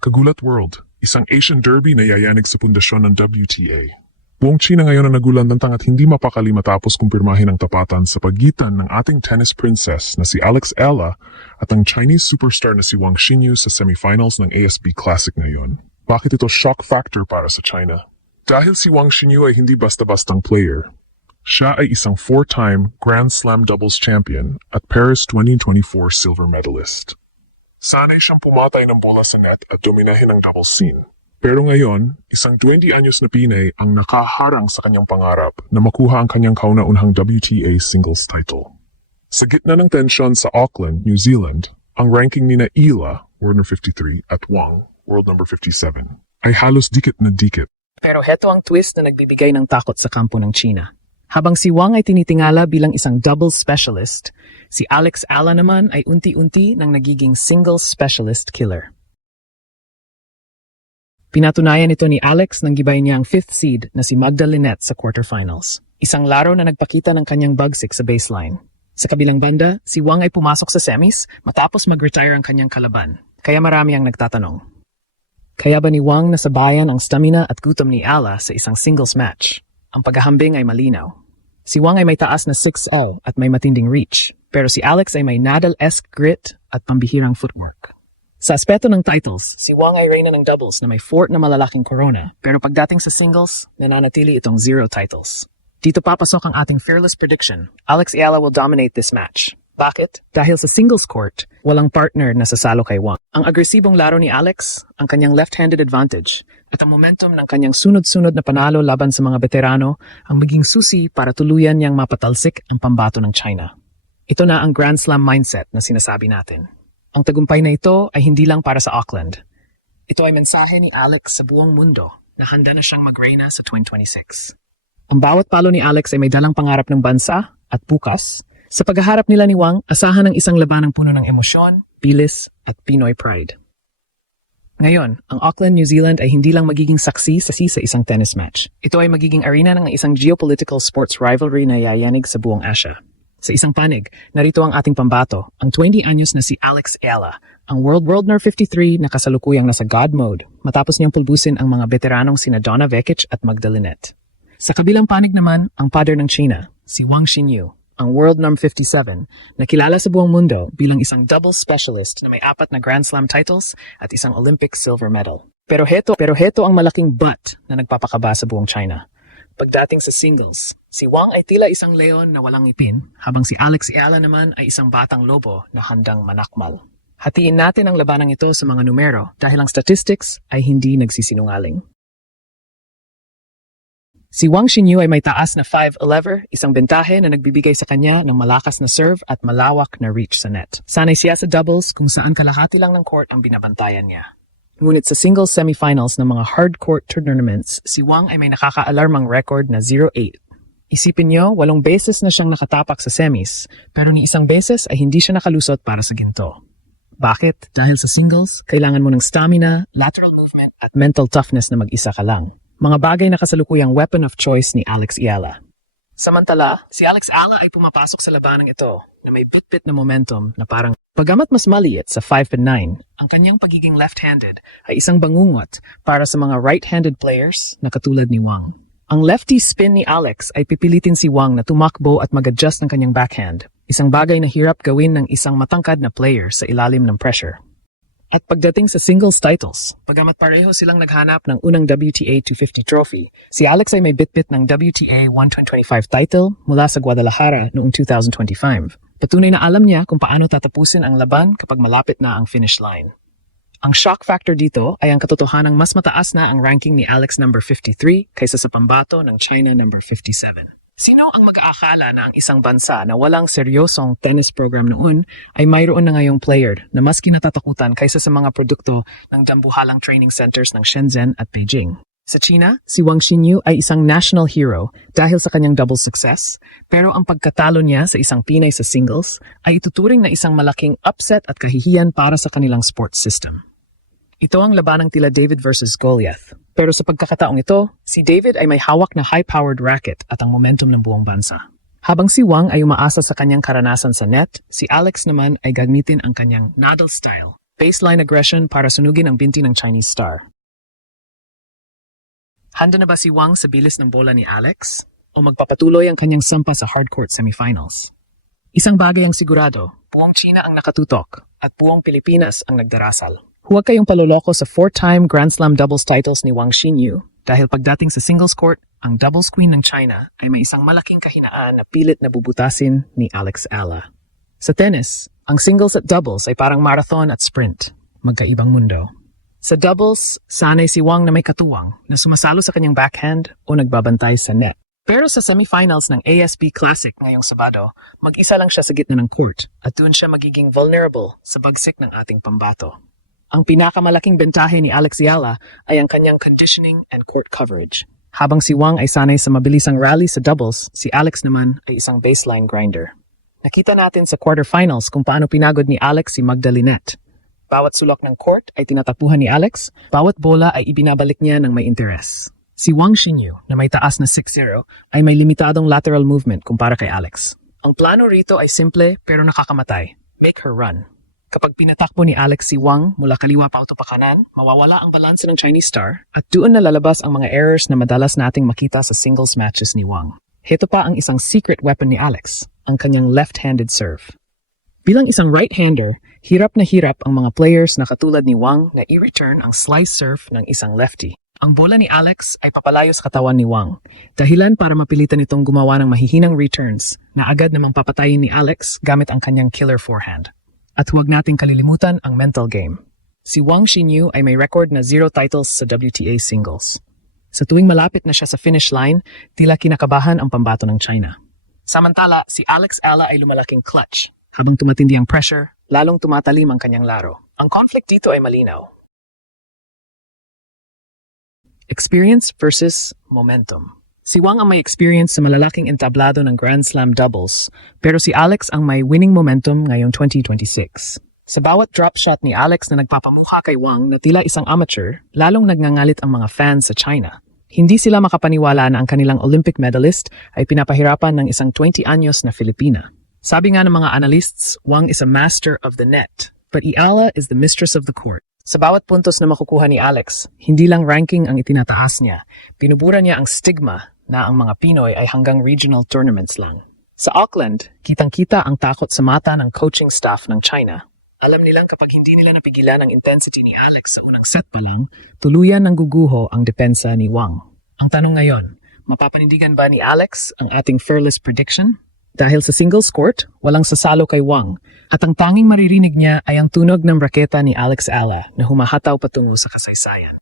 Kagulat World, isang Asian Derby na yayanig sa pundasyon ng WTA. Buong China ngayon ang nagulantang at hindi mapakali matapos kumpirmahin ang tapatan sa pagitan ng ating tennis princess na si Alex Ella at ang Chinese superstar na si Wang Xinyu sa semifinals ng ASB Classic ngayon. Bakit ito shock factor para sa China? Dahil si Wang Xinyu ay hindi basta-bastang player. Siya ay isang 4-time Grand Slam doubles champion at Paris 2024 silver medalist. Sanay siyang pumatay ng bola sa net at dominahin ang doubles scene. Pero ngayon, isang 20 anyos na Pinay ang nakaharang sa kanyang pangarap na makuha ang kanyang kauna-unahang WTA singles title. Sa gitna ng tensyon sa Auckland, New Zealand, ang ranking ni Ella, world number 53, at Wang, world number 57, ay halos dikit na dikit. Pero heto ang twist na nagbibigay ng takot sa kampo ng China. Habang si Wang ay tinitingala bilang isang doubles specialist, si Alex Ella naman ay unti-unti nang nagiging singles specialist killer. Pinatunayan ito ni Alex nang gibay niya ang 5th seed na si Magda Linette sa quarterfinals. Isang laro na nagpakita ng kanyang bagsik sa baseline. Sa kabilang banda, si Wang ay pumasok sa semis matapos mag-retire ang kanyang kalaban. Kaya marami ang nagtatanong. Kaya ba ni Wang nasabayan ang stamina at gutom ni Ella sa isang singles match? Ang paghahambing ay malinaw. Si Wang ay may taas na 6'L at may matinding reach, pero si Alex ay may Nadal-esque grit at pambihirang footwork. Sa aspeto ng titles, si Wang ay reyna ng doubles na may 4 na malalaking corona, pero pagdating sa singles, nananatili itong 0 titles. Dito papasok ang ating fearless prediction. Alex Ella will dominate this match. Bakit? Dahil sa singles court, walang partner na sasalo kay Wang. Ang agresibong laro ni Alex, ang kanyang left-handed advantage, at ang momentum ng kanyang sunod-sunod na panalo laban sa mga veterano ang maging susi para tuluyan niyang mapatalsik ang pambato ng China. Ito na ang Grand Slam mindset na sinasabi natin. Ang tagumpay na ito ay hindi lang para sa Auckland. Ito ay mensahe ni Alex sa buong mundo na handa na siyang mag-reyna sa 2026. Ang bawat palo ni Alex ay may dalang pangarap ng bansa at bukas, sa paghaharap nila ni Wang, asahan ng isang labanang puno ng emosyon, bilis at Pinoy pride. Ngayon, ang Auckland, New Zealand ay hindi lang magiging saksi sa isang tennis match. Ito ay magiging arena ng isang geopolitical sports rivalry na yayanig sa buong Asia. Sa isang panig, narito ang ating pambato, ang 20 anyos na si Alex Ella, ang world number 53 na kasalukuyang nasa God mode matapos niyang pulbusin ang mga veteranong sina Donna Vekic at Magda Linette. Sa kabilang panig naman, ang father ng China, si Wang Xinyu, ang world number 57 na kilala sa buong mundo bilang isang double specialist na may 4 na Grand Slam titles at isang Olympic silver medal. Pero heto ang malaking but na nagpapakaba sa buong China. Pagdating sa singles, si Wang ay tila isang leon na walang ipin, habang si Alex Ella naman ay isang batang lobo na handang manakmal. Hatiin natin ang labanang ito sa mga numero dahil ang statistics ay hindi nagsisinungaling. Si Wang Xinyu ay may taas na 5'11", isang bentahe na nagbibigay sa kanya ng malakas na serve at malawak na reach sa net. Sanay siya sa doubles kung saan kalahati lang ng court ang binabantayan niya. Ngunit sa singles semifinals ng mga hard court tournaments, si Wang ay may nakaka-alarmang record na 0-8. Isipin niyo, 8 beses na siyang nakatapak sa semis, pero ni isang beses ay hindi siya nakalusot para sa ginto. Bakit? Dahil sa singles, kailangan mo ng stamina, lateral movement at mental toughness na mag-isa ka lang. Mga bagay na kasalukuyang weapon of choice ni Alex Ella. Samantala, si Alex Ella ay pumapasok sa labanang ito na may bit-bit na momentum na parang pagamat mas maliit sa 5'9", ang kanyang pagiging left-handed ay isang bangungot para sa mga right-handed players na katulad ni Wang. Ang lefty spin ni Alex ay pipilitin si Wang na tumakbo at mag-adjust ng kanyang backhand, isang bagay na hirap gawin ng isang matangkad na player sa ilalim ng pressure. At pagdating sa singles titles, pagamat pareho silang naghanap ng unang WTA 250 trophy, si Alex ay may bitbit ng WTA 125 title mula sa Guadalajara noong 2025. Patunay na alam niya kung paano tatapusin ang laban kapag malapit na ang finish line. Ang shock factor dito ay ang katotohanang mas mataas na ang ranking ni Alex number 53 kaysa sa pambato ng China number 57. Sino ang mag-aakala na ang isang bansa na walang seryosong tennis program noon ay mayroon na ngayong player na mas kinatatakutan kaysa sa mga produkto ng dambuhalang training centers ng Shenzhen at Beijing? Sa China, si Wang Xinyu ay isang national hero dahil sa kanyang double success, pero ang pagkatalo niya sa isang Pinay sa singles ay ituturing na isang malaking upset at kahihiyan para sa kanilang sports system. Ito ang labanang tila David versus Goliath. Pero sa pagkakataong ito, si David ay may hawak na high-powered racket at ang momentum ng buong bansa. Habang si Wang ay umaasa sa kanyang karanasan sa net, si Alex naman ay gagmitin ang kanyang Nadal style Baseline aggression para sunugin ang binti ng Chinese star. Handa na ba si Wang sa bilis ng bola ni Alex? O magpapatuloy ang kanyang sampa sa hardcourt semifinals? Isang bagay ang sigurado, buong China ang nakatutok at buong Pilipinas ang nagdarasal. Huwag kayong paloloko sa 4-time Grand Slam doubles titles ni Wang Xinyu dahil pagdating sa singles court, ang doubles queen ng China ay may isang malaking kahinaan na pilit na bubutasin ni Alex Alla. Sa tennis, ang singles at doubles ay parang marathon at sprint, magkaibang mundo. Sa doubles, sanay si Wang na may katuwang na sumasalo sa kanyang backhand o nagbabantay sa net. Pero sa semifinals ng ASB Classic ngayong Sabado, mag-isa lang siya sa gitna ng court at doon siya magiging vulnerable sa bagsik ng ating pambato. Ang pinakamalaking bentahe ni Alex Alla ay ang kanyang conditioning and court coverage. Habang si Wang ay sanay sa mabilisang rally sa doubles, si Alex naman ay isang baseline grinder. Nakita natin sa quarterfinals kung paano pinagod ni Alex si Magda Linette. Bawat sulok ng court ay tinatapuhan ni Alex, bawat bola ay ibinabalik niya ng may interes. Si Wang Xinyu, na may taas na 6-0, ay may limitadong lateral movement kumpara kay Alex. Ang plano rito ay simple pero nakakamatay. Make her run. Kapag pinatakbo ni Alex si Wang mula kaliwa pa pa kanan, mawawala ang balanse ng Chinese star at doon na lalabas ang mga errors na madalas nating makita sa singles matches ni Wang. Heto pa ang isang secret weapon ni Alex, ang kanyang left-handed serve. Bilang isang right-hander, hirap na hirap ang mga players na katulad ni Wang na i-return ang slice serve ng isang lefty. Ang bola ni Alex ay papalayo sa katawan ni Wang, dahilan para mapilitan itong gumawa ng mahihinang returns na agad namang papatayin ni Alex gamit ang kanyang killer forehand. At huwag nating kalilimutan ang mental game. Si Wang Xinyu ay may record na 0 titles sa WTA singles. Sa tuwing malapit na siya sa finish line, tila kinakabahan ang pambato ng China. Samantala, si Alex Alla ay lumalaking clutch. Habang tumatindi ang pressure, lalong tumatalim ang kanyang laro. Ang conflict dito ay malinaw. Experience versus momentum. Si Wang ang may experience sa malalaking entablado ng Grand Slam doubles, pero si Alex ang may winning momentum ngayong 2026. Sa bawat drop shot ni Alex na nagpapamukha kay Wang na tila isang amateur, lalong nagngangalit ang mga fans sa China. Hindi sila makapaniwala na ang kanilang Olympic medalist ay pinapahirapan ng isang 20 anyos na Filipina. Sabi nga ng mga analysts, Wang is a master of the net, but Alla is the mistress of the court. Sa bawat puntos na makukuha ni Alex, hindi lang ranking ang itinataas niya, pinubura niya ang stigma na ang mga Pinoy ay hanggang regional tournaments lang. Sa Auckland, kitang-kita ang takot sa mata ng coaching staff ng China. Alam nilang kapag hindi nila napigilan ang intensity ni Alex sa unang set pa lang, tuluyan ng guguho ang depensa ni Wang. Ang tanong ngayon, mapapanindigan ba ni Alex ang ating fearless prediction? Dahil sa singles court, walang sasalo kay Wang, at ang tanging maririnig niya ay ang tunog ng raketa ni Alex Alla na humahataw patungo sa kasaysayan.